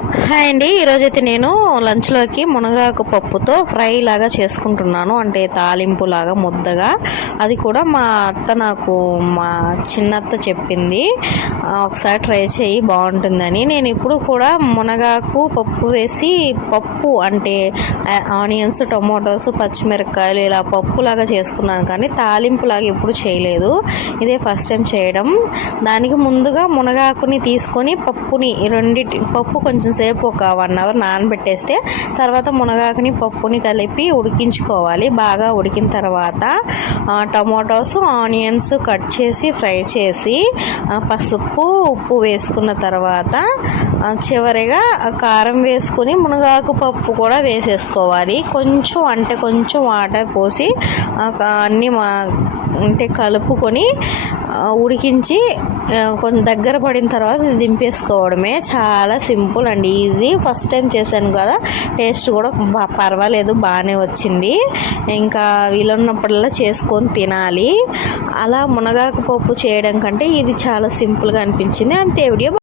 Hi అండి. ఈరోజైతే నేను లంచ్లోకి మునగాకు పప్పుతో ఫ్రై లాగా చేసుకుంటున్నాను. అంటే తాలింపు లాగా ముద్దగా. అది కూడా మా అత్త నాకు మా చిన్నత్త చెప్పింది. ఒకసారి ట్రై చేయి బాగుంటుందని. నేను ఇప్పుడు కూడా మునగాకు పప్పు వేసి పప్పు అంటే ఆనియన్స్ టొమాటోస్ పచ్చిమిరపకాయలు ఇలా పప్పు లాగా చేసుకున్నాను. కానీ తాలింపు లాగా ఎప్పుడు చేయలేదు. ఇదే ఫస్ట్ టైం చేయడం. దానికి ముందుగా మునగాకుని తీసుకొని పప్పుని ఈ రెండిటి పప్పు కొంచెం సేపు ఒక వన్ అవర్ నానబెట్టేస్తే తర్వాత మునగాకుని పప్పుని కలిపి ఉడికించుకోవాలి. బాగా ఉడికిన తర్వాత టమాటోస్ ఆనియన్స్ కట్ చేసి ఫ్రై చేసి పసుపు ఉప్పు వేసుకున్న తర్వాత చివరిగా కారం వేసుకుని మునగాకు పప్పు కూడా వేసేసుకోవాలి. కొంచెం అంటే కొంచెం వాటర్ పోసి అన్నీ మా అంటే కలుపుకొని ఉడికించి కొంచెం దగ్గర పడిన తర్వాత దింపేసుకోవడమే. చాలా simple and easy. First time చేశాను కదా. టేస్ట్ కూడా పర్వాలేదు బాగానే వచ్చింది. ఇంకా వీలున్నప్పుడల్లా చేసుకొని తినాలి. అలా మునగాకు పప్పు చేయడం కంటే ఇది చాలా సింపుల్గా అనిపించింది. అంతే వీడియో.